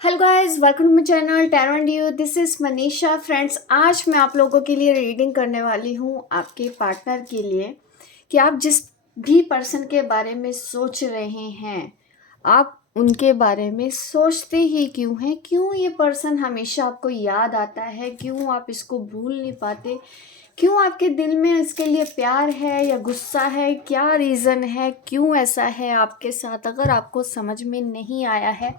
Hello guys, welcome to my channel tarot and you. This is Manisha. Friends, आज मैं आप लोगों के लिए रीडिंग करने वाली हूँ आपके पार्टनर के लिए कि आप जिस भी पर्सन के बारे में सोच रहे हैं, आप उनके बारे में सोचते ही क्यों हैं? क्यों ये पर्सन हमेशा आपको याद आता है? क्यों आप इसको भूल नहीं पाते? क्यों आपके दिल में इसके लिए प्यार है या गुस्सा है? क्या रीज़न है? क्यों ऐसा है आपके साथ? अगर आपको समझ में नहीं आया है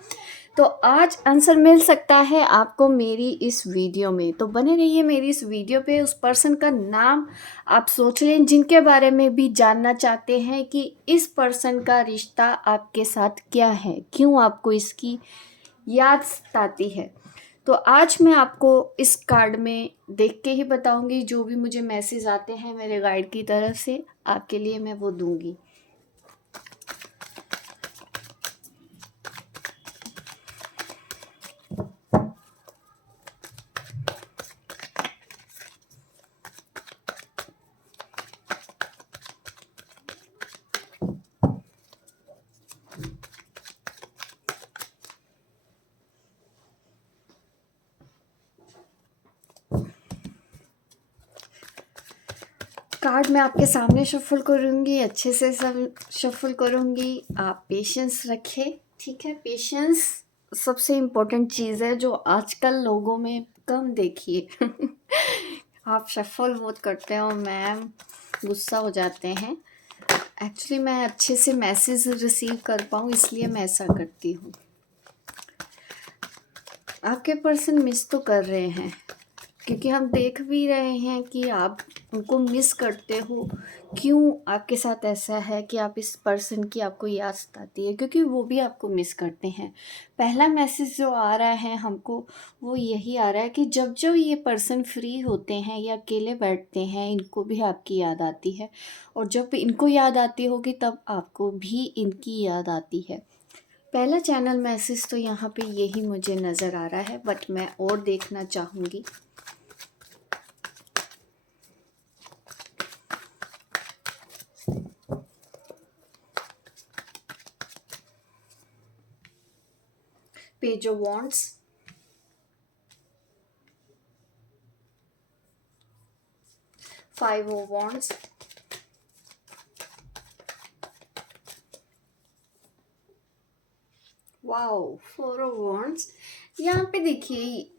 तो आज आंसर मिल सकता है आपको मेरी इस वीडियो में। तो बने रहिए मेरी इस वीडियो पे। उस पर्सन का नाम आप सोच लें जिनके बारे में भी जानना चाहते हैं कि इस पर्सन का रिश्ता आपके साथ क्या है, क्यों आपको इसकी याद सताती है। तो आज मैं आपको इस कार्ड में देख के ही बताऊंगी। जो भी मुझे मैसेज आते हैं मेरे गाइड की तरफ से, आपके लिए मैं वो दूंगी। कार्ड मैं आपके सामने शफल करूँगी, अच्छे से सब शफल करूँगी। आप पेशेंस रखें, ठीक है? पेशेंस सबसे इम्पोर्टेंट चीज़ है जो आजकल लोगों में कम देखिए। आप शफल बहुत करते हो मैम, गुस्सा हो जाते हैं। एक्चुअली मैं अच्छे से मैसेज रिसीव कर पाऊँ इसलिए मैं ऐसा करती हूँ। आपके पर्सन मिस तो कर रहे हैं, क्योंकि हम देख भी रहे हैं कि आप उनको मिस करते हो। क्यों आपके साथ ऐसा है कि आप इस पर्सन की आपको याद सताती है? क्योंकि वो भी आपको मिस करते हैं। पहला मैसेज जो आ रहा है हमको वो यही आ रहा है कि जब जो ये पर्सन फ्री होते हैं या अकेले बैठते हैं, इनको भी आपकी याद आती है। और जब इनको याद आती होगी तब आपको भी इनकी याद आती है। पहला चैनल मैसेज तो यहाँ पे यही मुझे नज़र आ रहा है, बट मैं और देखना चाहूँगी। Page of wands, 5 of wands, wow, 4 of wands. यहाँ पे देखिए,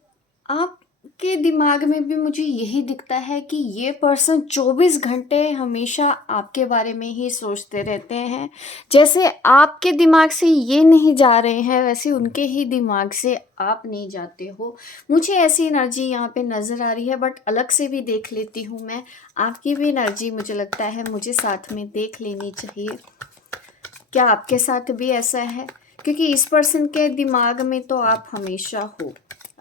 आपके दिमाग में भी मुझे यही दिखता है कि ये पर्सन 24 घंटे हमेशा आपके बारे में ही सोचते रहते हैं। जैसे आपके दिमाग से ये नहीं जा रहे हैं, वैसे उनके ही दिमाग से आप नहीं जाते हो। मुझे ऐसी एनर्जी यहाँ पे नज़र आ रही है, बट अलग से भी देख लेती हूँ मैं। आपकी भी एनर्जी मुझे लगता है मुझे साथ में देख लेनी चाहिए। क्या आपके साथ भी ऐसा है? क्योंकि इस पर्सन के दिमाग में तो आप हमेशा हो,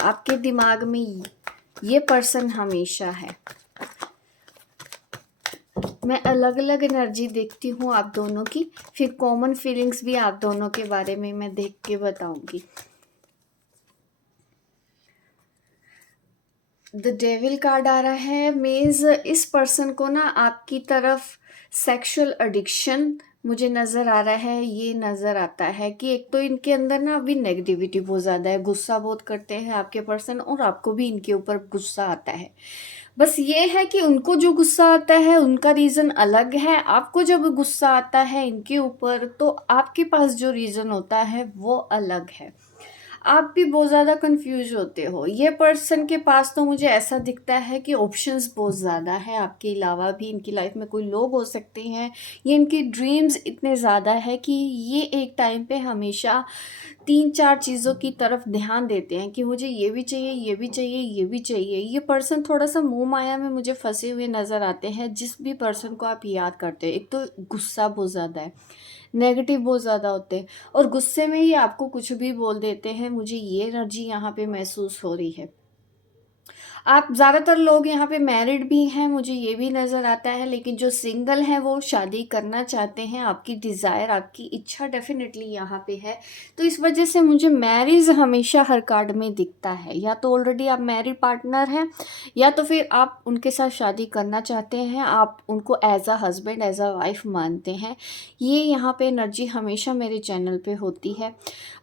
आपके दिमाग में ये पर्सन हमेशा है। मैं अलग अलग एनर्जी देखती हूँ आप दोनों की, फिर कॉमन फीलिंग्स भी आप दोनों के बारे में मैं देख के बताऊंगी। द डेविल कार्ड आ रहा है। मीन्स इस पर्सन को ना आपकी तरफ सेक्सुअल एडिक्शन मुझे नज़र आ रहा है। ये नज़र आता है कि एक तो इनके अंदर ना अभी नेगेटिविटी बहुत ज़्यादा है, गुस्सा बहुत करते हैं आपके पर्सन, और आपको भी इनके ऊपर गुस्सा आता है। बस ये है कि उनको जो गुस्सा आता है उनका रीज़न अलग है। आपको जब गुस्सा आता है इनके ऊपर तो आपके पास जो रीज़न होता है वो अलग है। आप भी बहुत ज़्यादा कंफ्यूज होते हो। ये पर्सन के पास तो मुझे ऐसा दिखता है कि ऑप्शंस बहुत ज़्यादा है। आपके अलावा भी इनकी लाइफ में कोई लोग हो सकते हैं। ये इनकी ड्रीम्स इतने ज़्यादा है कि ये एक टाइम पे हमेशा 3-4 चीज़ों की तरफ ध्यान देते हैं कि मुझे ये भी चाहिए, ये भी चाहिए, ये भी चाहिए। ये पर्सन थोड़ा सा मोह माया में मुझे फंसे हुए नज़र आते हैं। जिस भी पर्सन को आप याद करते हैं, एक तो गुस्सा बहुत ज़्यादा है, नेगेटिव बहुत ज़्यादा होते हैं, और गुस्से में ही आपको कुछ भी बोल देते हैं। मुझे ये एनर्जी यहाँ पे महसूस हो रही है। आप ज़्यादातर लोग यहाँ पे मैरिड भी हैं, मुझे ये भी नज़र आता है, लेकिन जो सिंगल हैं वो शादी करना चाहते हैं, आपकी डिज़ायर, आपकी इच्छा डेफ़िनेटली यहाँ पे है। तो इस वजह से मुझे मैरिज हमेशा हर कार्ड में दिखता है, या तो ऑलरेडी आप मैरिड पार्टनर हैं, या तो फिर आप उनके साथ शादी करना चाहते हैं, आप उनको as a husband, as a wife मानते हैं। ये यहाँ पे एनर्जी हमेशा मेरे चैनल पे होती है।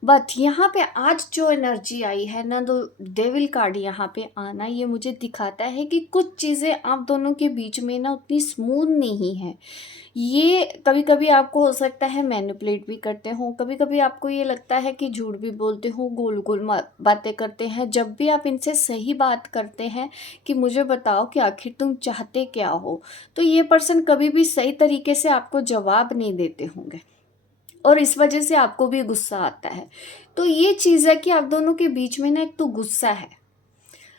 बट यहाँ पे आज जो एनर्जी आई है ना, तो डेविल कार्ड यहाँ पे आना, ये मुझे दिखाता है कि कुछ चीज़ें आप दोनों के बीच में ना उतनी स्मूथ नहीं है। ये कभी कभी आपको हो सकता है मैनिपुलेट भी करते हो, कभी कभी आपको ये लगता है कि झूठ भी बोलते हो, गोल गोल बातें करते हैं। जब भी आप इनसे सही बात करते हैं कि मुझे बताओ कि आखिर तुम चाहते क्या हो, तो ये पर्सन कभी भी सही तरीके से आपको जवाब नहीं देते होंगे, और इस वजह से आपको भी गुस्सा आता है। तो ये चीज़ है कि आप दोनों के बीच में ना एक तो गुस्सा है,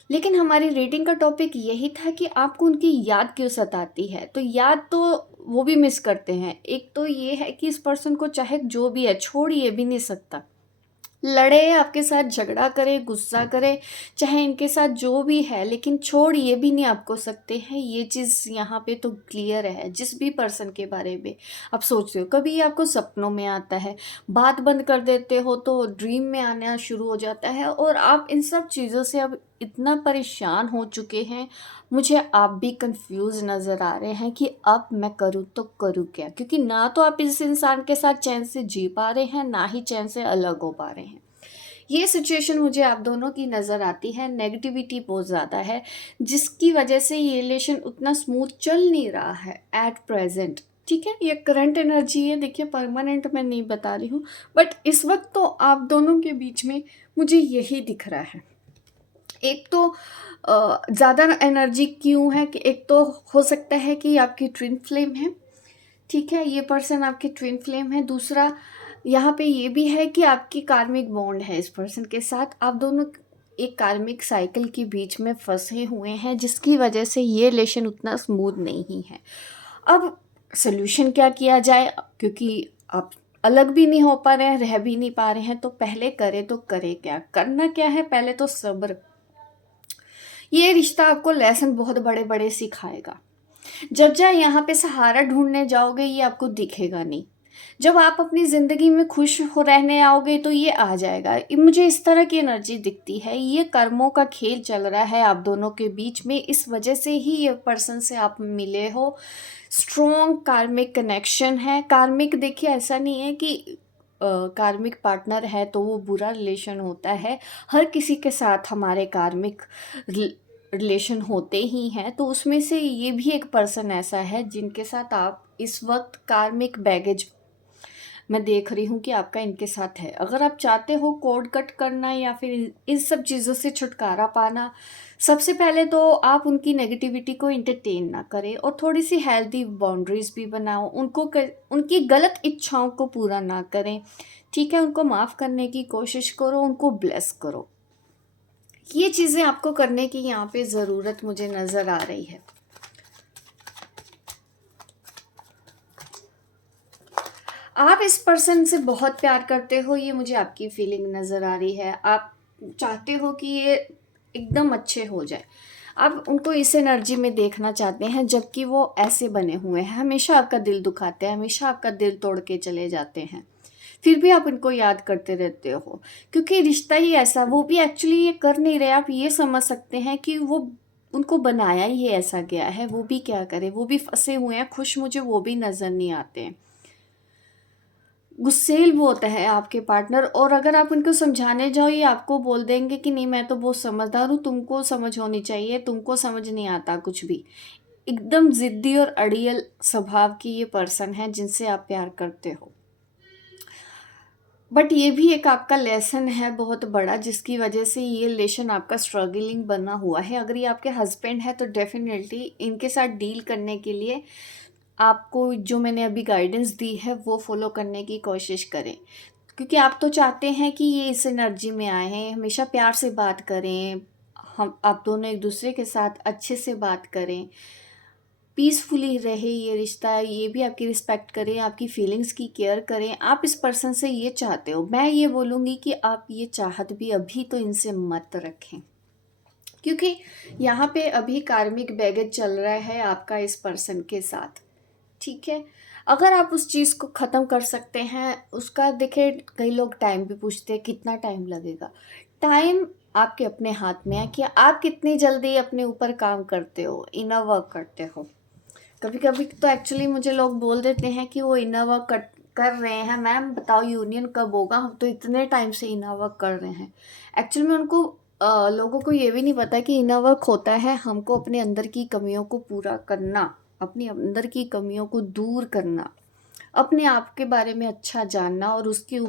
लेकिन हमारी रेटिंग का टॉपिक यही था कि आपको उनकी याद क्यों सताती है। तो याद तो वो भी मिस करते हैं। एक तो ये है कि इस पर्सन को चाहे जो भी है छोड़िए भी नहीं सकता, लड़े, आपके साथ झगड़ा करे, गुस्सा करे, चाहे इनके साथ जो भी है, लेकिन छोड़ ये भी नहीं आपको सकते हैं। ये चीज़ यहाँ पे तो क्लियर है। जिस भी पर्सन के बारे में आप सोचते हो, कभी ये आपको सपनों में आता है, बात बंद कर देते हो तो ड्रीम में आना शुरू हो जाता है, और आप इन सब चीज़ों से अब इतना परेशान हो चुके हैं, मुझे आप भी कंफ्यूज नज़र आ रहे हैं कि अब मैं करूँ तो करूँ क्या, क्योंकि ना तो आप इस इंसान के साथ चैन से जी पा रहे हैं, ना ही चैन से अलग हो पा रहे हैं। ये सिचुएशन मुझे आप दोनों की नज़र आती है। नेगेटिविटी बहुत ज़्यादा है, जिसकी वजह से ये रिलेशन उतना स्मूथ चल नहीं रहा है एट प्रेजेंट। ठीक है, ये करंट एनर्जी है, देखिए परमानेंट मैं नहीं बता रही हूँ, बट इस वक्त तो आप दोनों के बीच में मुझे यही दिख रहा है। एक तो ज़्यादा एनर्जी क्यों है कि एक तो हो सकता है कि आपकी ट्विन फ्लेम है, ठीक है, ये पर्सन आपके ट्विन फ्लेम है। दूसरा यहाँ पे ये भी है कि आपकी कार्मिक बॉन्ड है इस पर्सन के साथ, आप दोनों एक कार्मिक साइकिल के बीच में फंसे हुए हैं, जिसकी वजह से ये रिलेशन उतना स्मूथ नहीं है। अब सोल्यूशन क्या किया जाए, क्योंकि आप अलग भी नहीं हो पा रहे हैं, रह भी नहीं पा रहे हैं, तो पहले करें तो करें क्या, करना क्या है, पहले तो सब्र। ये रिश्ता आपको लेसन बहुत बड़े बड़े सिखाएगा। जब जहाँ यहाँ पे सहारा ढूंढने जाओगे, ये आपको दिखेगा नहीं। जब आप अपनी ज़िंदगी में खुश हो रहने आओगे तो ये आ जाएगा। मुझे इस तरह की एनर्जी दिखती है। ये कर्मों का खेल चल रहा है आप दोनों के बीच में, इस वजह से ही ये पर्सन से आप मिले हो। स्ट्रॉन्ग कार्मिक कनेक्शन है। कार्मिक देखिए ऐसा नहीं है कि कार्मिक पार्टनर है तो वो बुरा रिलेशन होता है। हर किसी के साथ हमारे कार्मिक रिलेशन होते ही हैं, तो उसमें से ये भी एक पर्सन ऐसा है जिनके साथ आप इस वक्त कार्मिक बैगेज मैं देख रही हूँ कि आपका इनके साथ है। अगर आप चाहते हो कोड कट करना या फिर इन सब चीज़ों से छुटकारा पाना, सबसे पहले तो आप उनकी नेगेटिविटी को इंटरटेन ना करें, और थोड़ी सी हेल्दी बाउंड्रीज भी बनाओ। उनकी गलत इच्छाओं को पूरा ना करें, ठीक है, उनको माफ़ करने की कोशिश करो, उनको ब्लेस करो। ये चीज़ें आपको करने की यहाँ पे ज़रूरत मुझे नज़र आ रही है। आप इस पर्सन से बहुत प्यार करते हो, ये मुझे आपकी फीलिंग नज़र आ रही है। आप चाहते हो कि ये एकदम अच्छे हो जाए। आप उनको इस एनर्जी में देखना चाहते हैं, जबकि वो ऐसे बने हुए हैं, हमेशा आपका दिल दुखाते हैं, हमेशा आपका दिल तोड़ के चले जाते हैं। फिर भी आप उनको याद करते रहते हो, क्योंकि रिश्ता ही ऐसा, वो भी एक्चुअली ये कर नहीं रहे। आप ये समझ सकते हैं कि वो उनको बनाया ही ऐसा गया है, वो भी क्या करे, वो भी फंसे हुए हैं। खुश मुझे वो भी नज़र नहीं आते हैं। गुस्सैल बहुत है आपके पार्टनर, और अगर आप उनको समझाने जाओ, ये आपको बोल देंगे कि नहीं मैं तो बहुत समझदार हूँ, तुमको समझ होनी चाहिए, तुमको समझ नहीं आता कुछ भी। एकदम ज़िद्दी और अड़ियल स्वभाव की ये पर्सन है जिनसे आप प्यार करते हो। बट ये भी एक आपका लेसन है बहुत बड़ा, जिसकी वजह से ये रिलेशन आपका स्ट्रगलिंग बना हुआ है। अगर ये आपके हस्बैंड है तो डेफिनेटली इनके साथ डील करने के लिए आपको जो मैंने अभी गाइडेंस दी है वो फॉलो करने की कोशिश करें, क्योंकि आप तो चाहते हैं कि ये इस एनर्जी में आए हैं, हमेशा प्यार से बात करें, हम आप दोनों एक दूसरे के साथ अच्छे से बात करें, पीसफुली रहे ये रिश्ता, ये भी आपकी रिस्पेक्ट करें, आपकी फीलिंग्स की केयर करें। आप इस पर्सन से ये चाहते हो। मैं ये बोलूँगी कि आप ये चाहत भी अभी तो इनसे मत रखें। क्योंकि यहाँ पे अभी कार्मिक बैगेज चल रहा है आपका इस पर्सन के साथ, ठीक है। अगर आप उस चीज़ को ख़त्म कर सकते हैं, उसका देखिए कई लोग टाइम भी पूछते हैं कितना टाइम लगेगा। टाइम आपके अपने हाथ में है कि आप कितनी जल्दी अपने ऊपर काम करते हो, इनर वर्क करते हो। कभी कभी तो एक्चुअली मुझे लोग बोल देते हैं कि वो इनर वर्क कर रहे हैं, मैम बताओ यूनियन कब होगा, हम तो इतने टाइम से इनर वर्क कर रहे हैं। एक्चुअली में उनको लोगों को ये भी नहीं पता कि इनर वर्क होता है हमको अपने अंदर की कमियों को पूरा करना, अपनी अंदर की कमियों को दूर करना, अपने आप के बारे में अच्छा जानना और उसके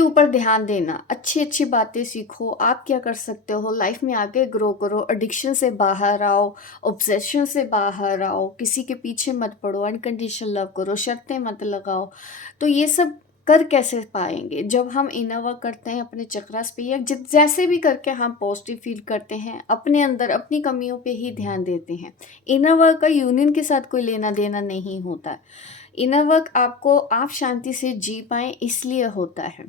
ऊपर ध्यान देना, अच्छी अच्छी बातें सीखो। आप क्या कर सकते हो लाइफ में, आगे ग्रो करो, एडिक्शन से बाहर आओ, ऑब्सेशन से बाहर आओ, किसी के पीछे मत पड़ो, अनकंडीशनल लव करो, शर्तें मत लगाओ। तो ये सब कर कैसे पाएंगे जब हम इनर वर्क करते हैं अपने चक्रास पे, या जैसे भी करके हम पॉजिटिव फील करते हैं, अपने अंदर अपनी कमियों पे ही ध्यान देते हैं। इनर वर्क का यूनियन के साथ कोई लेना देना नहीं होता है। इनर वर्क आपको, आप शांति से जी पाएँ इसलिए होता है,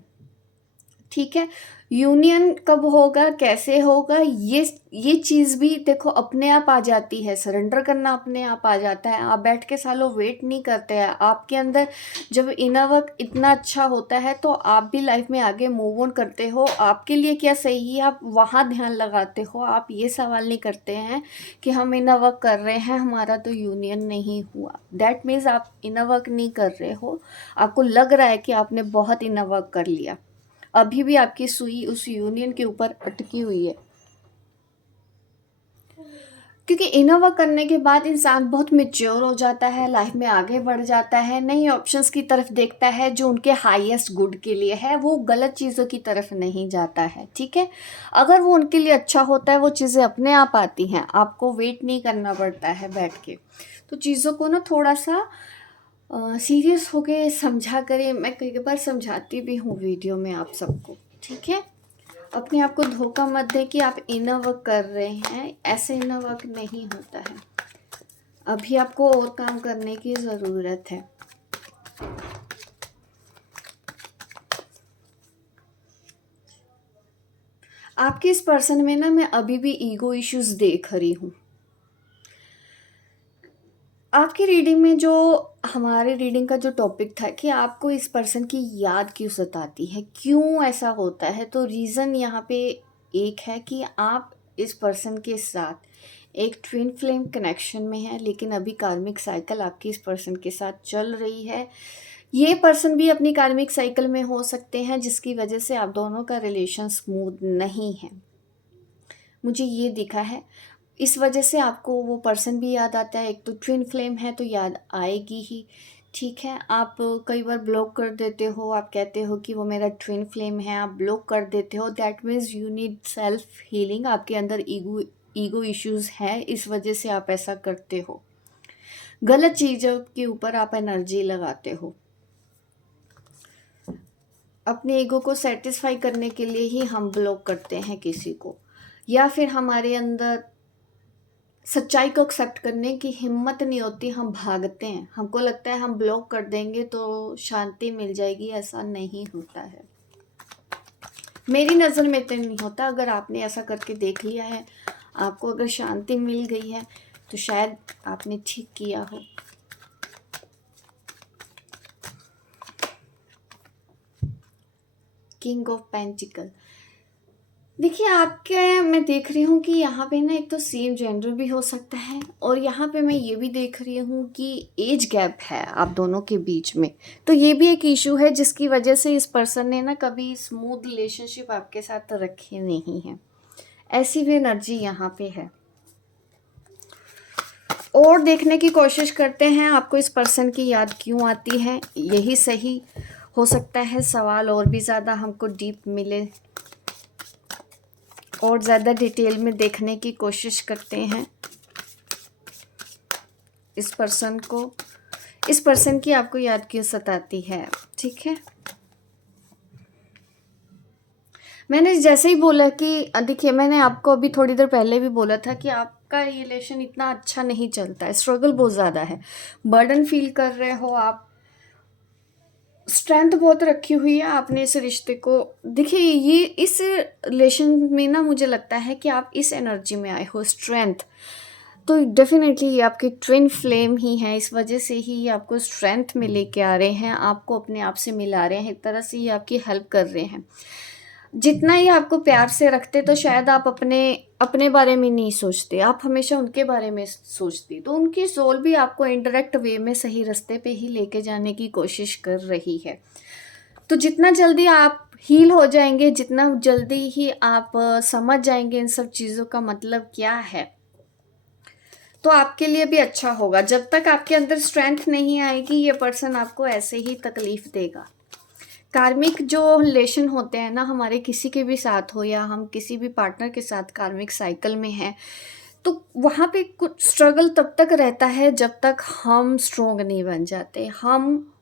ठीक है। यूनियन कब होगा, कैसे होगा, ये चीज़ भी देखो अपने आप आ जाती है, सरेंडर करना अपने आप आ जाता है। आप बैठ के सालों वेट नहीं करते हैं। आपके अंदर जब इनर वर्क इतना अच्छा होता है तो आप भी लाइफ में आगे मूव ऑन करते हो। आपके लिए क्या सही है आप वहाँ ध्यान लगाते हो। आप ये सवाल नहीं करते हैं कि हम इनर वर्क कर रहे हैं, हमारा तो यूनियन नहीं हुआ। दैट मीन्स आप इनर वर्क नहीं कर रहे हो। आपको लग रहा है कि आपने बहुत इनर वर्क कर लिया, अभी भी आपकी सुई उस यूनियन के ऊपर अटकी हुई है। क्योंकि इनर वर्क करने के बाद इंसान बहुत मेच्योर हो जाता है, लाइफ में आगे बढ़ जाता है, नई ऑप्शंस की तरफ देखता है जो उनके हाईएस्ट गुड के लिए है। वो गलत चीज़ों की तरफ नहीं जाता है, ठीक है। अगर वो उनके लिए अच्छा होता है वो चीज़ें अपने आप आती हैं, आपको वेट नहीं करना पड़ता है बैठ के। तो चीज़ों को ना थोड़ा सा सीरियस होके समझा करें। मैं कई बार समझाती भी हूँ वीडियो में आप सबको, ठीक है। अपने आप को धोखा मत दें कि आप इनर वर्क कर रहे हैं, ऐसे इनर वर्क नहीं होता है। अभी आपको और काम करने की ज़रूरत है। आपके इस पर्सन में ना मैं अभी भी ईगो इश्यूज देख रही हूँ। आपकी रीडिंग में जो, हमारे रीडिंग का जो टॉपिक था कि आपको इस पर्सन की याद क्यों सताती है, क्यों ऐसा होता है, तो रीज़न यहाँ पे एक है कि आप इस पर्सन के साथ एक ट्विन फ्लेम कनेक्शन में है, लेकिन अभी कार्मिक साइकिल आपकी इस पर्सन के साथ चल रही है। ये पर्सन भी अपनी कार्मिक साइकिल में हो सकते हैं जिसकी वजह से आप दोनों का रिलेशन स्मूथ नहीं है, मुझे ये दिखा है। इस वजह से आपको वो पर्सन भी याद आता है। एक तो ट्विन फ्लेम है तो याद आएगी ही, ठीक है। आप कई बार ब्लॉक कर देते हो, आप कहते हो कि वो मेरा ट्विन फ्लेम है, आप ब्लॉक कर देते हो। That means you need self healing. आपके अंदर ईगो इश्यूज हैं, इस वजह से आप ऐसा करते हो। गलत चीज़ों के ऊपर आप एनर्जी लगाते हो, अपने ईगो को सेटिस्फाई करने के लिए ही हम ब्लॉक करते हैं किसी को, या फिर हमारे अंदर सच्चाई को एक्सेप्ट करने की हिम्मत नहीं होती, हम भागते हैं। हमको लगता है हम ब्लॉक कर देंगे तो शांति मिल जाएगी, ऐसा नहीं होता है। मेरी नज़र में तो नहीं होता। अगर आपने ऐसा करके देख लिया है, आपको अगर शांति मिल गई है तो शायद आपने ठीक किया हो। किंग ऑफ पेंटिकल, देखिए आपके, मैं देख रही हूँ कि यहाँ पे ना एक तो सेम जेंडर भी हो सकता है, और यहाँ पे मैं ये भी देख रही हूँ कि एज गैप है आप दोनों के बीच में। तो ये भी एक इशू है जिसकी वजह से इस पर्सन ने ना कभी स्मूथ रिलेशनशिप आपके साथ रखे नहीं है। ऐसी भी एनर्जी यहाँ पे है। और देखने की कोशिश करते हैं आपको इस पर्सन की याद क्यों आती है, यही सही हो सकता है सवाल और भी ज़्यादा हमको डीप मिले, और ज़्यादा डिटेल में देखने की कोशिश करते हैं इस पर्सन को, इस पर्सन की आपको याद क्यों सताती है, ठीक है। मैंने जैसे ही बोला कि देखिए, मैंने आपको अभी थोड़ी देर पहले भी बोला था कि आपका रिलेशन इतना अच्छा नहीं चलता है, स्ट्रगल बहुत ज़्यादा है, बर्डन फील कर रहे हो आप, स्ट्रेंथ बहुत रखी हुई है आपने इस रिश्ते को। देखिए ये इस रिलेशन में ना मुझे लगता है कि आप इस एनर्जी में आए हो, स्ट्रेंथ। तो डेफिनेटली ये आपकी ट्विन फ्लेम ही है, इस वजह से ही ये आपको स्ट्रेंथ में लेके आ रहे हैं, आपको अपने आप से मिला रहे हैं, एक तरह से ये आपकी हेल्प कर रहे हैं। जितना ही आपको प्यार से रखते तो शायद आप अपने अपने बारे में नहीं सोचते, आप हमेशा उनके बारे में सोचती। तो उनकी सोल भी आपको इनडायरेक्ट वे में सही रास्ते पे ही लेके जाने की कोशिश कर रही है। तो जितना जल्दी आप हील हो जाएंगे, जितना जल्दी ही आप समझ जाएंगे इन सब चीज़ों का मतलब क्या है, तो आपके लिए भी अच्छा होगा। जब तक आपके अंदर स्ट्रेंथ नहीं आएगी, ये पर्सन आपको ऐसे ही तकलीफ देगा। कार्मिक जो रिलेशन होते हैं ना हमारे, किसी के भी साथ हो या हम किसी भी पार्टनर के साथ कार्मिक साइकिल में हैं, तो वहाँ पे कुछ स्ट्रगल तब तक रहता है जब तक हम स्ट्रोंग नहीं बन जाते, हम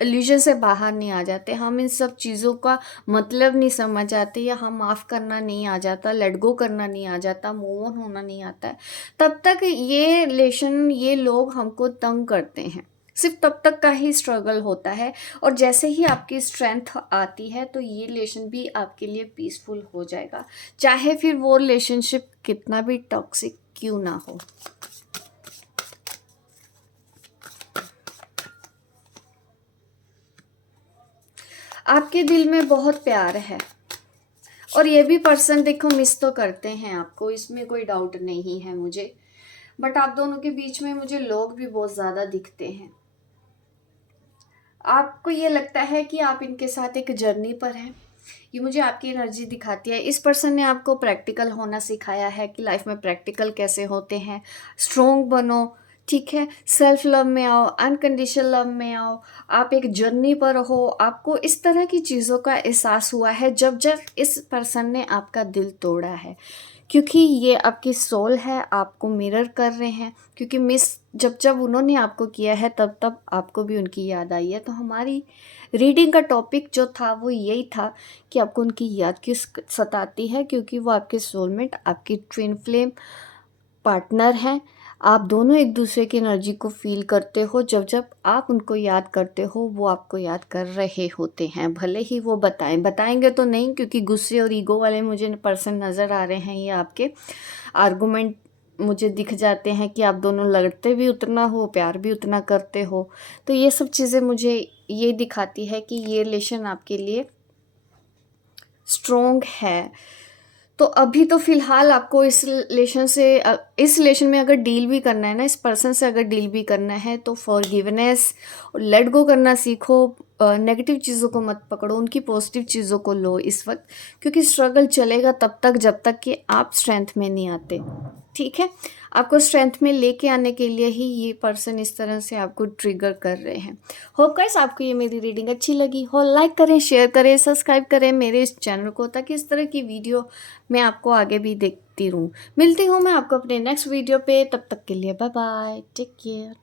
इल्यूजन से बाहर नहीं आ जाते, हम इन सब चीज़ों का मतलब नहीं समझ आते, या हम माफ़ करना नहीं आ जाता, लेट गो करना नहीं आ जाता, मूव ऑन होना नहीं आता है। तब तक ये रिलेशन, ये लोग हमको तंग करते हैं, सिर्फ तब तक का ही स्ट्रगल होता है। और जैसे ही आपकी स्ट्रेंथ आती है तो ये रिलेशन भी आपके लिए पीसफुल हो जाएगा, चाहे फिर वो रिलेशनशिप कितना भी टॉक्सिक क्यों ना हो। आपके दिल में बहुत प्यार है, और ये भी पर्सन देखो मिस तो करते हैं आपको, इसमें कोई डाउट नहीं है मुझे। बट आप दोनों के बीच में मुझे लोग भी बहुत ज़्यादा दिखते हैं। आपको ये लगता है कि आप इनके साथ एक जर्नी पर हैं, ये मुझे आपकी एनर्जी दिखाती है। इस पर्सन ने आपको प्रैक्टिकल होना सिखाया है कि लाइफ में प्रैक्टिकल कैसे होते हैं। स्ट्रोंग बनो, ठीक है, सेल्फ लव में आओ, अनकंडीशनल लव में आओ, आप एक जर्नी पर हो। आपको इस तरह की चीज़ों का एहसास हुआ है जब जब इस पर्सन ने आपका दिल तोड़ा है, क्योंकि ये आपकी सोल है, आपको मिरर कर रहे हैं। क्योंकि मिस जब जब उन्होंने आपको किया है तब तब आपको भी उनकी याद आई है। तो हमारी रीडिंग का टॉपिक जो था वो यही था कि आपको उनकी याद क्यों सताती है, क्योंकि वो आपके सोलमेट, आपकी ट्विन फ्लेम पार्टनर हैं। आप दोनों एक दूसरे की एनर्जी को फील करते हो, जब जब आप उनको याद करते हो वो आपको याद कर रहे होते हैं, भले ही वो बताएंगे तो नहीं, क्योंकि गुस्से और ईगो वाले मुझे पर्सन नज़र आ रहे हैं। ये आपके आर्गुमेंट मुझे दिख जाते हैं कि आप दोनों लड़ते भी उतना हो, प्यार भी उतना करते हो। तो ये सब चीज़ें मुझे ये दिखाती है कि ये रिलेशन आपके लिए स्ट्रोंग है। तो अभी तो फ़िलहाल आपको इस रिलेशन में अगर डील भी करना है ना, इस पर्सन से अगर डील भी करना है, तो फॉरगिवनेस और लेट गो करना सीखो। नेगेटिव चीज़ों को मत पकड़ो, उनकी पॉजिटिव चीज़ों को लो इस वक्त, क्योंकि स्ट्रगल चलेगा तब तक जब तक कि आप स्ट्रेंथ में नहीं आते। ठीक है, आपको स्ट्रेंथ में लेके आने के लिए ही ये पर्सन इस तरह से आपको ट्रिगर कर रहे हैं। होप गाइस आपको ये मेरी रीडिंग अच्छी लगी हो, लाइक करें, शेयर करें, सब्सक्राइब करें मेरे इस चैनल को, ताकि इस तरह की वीडियो मैं आपको आगे भी देखती रहूँ। मिलती हूँ मैं आपको अपने नेक्स्ट वीडियो पे, तब तक के लिए बाय बाय, टेक केयर।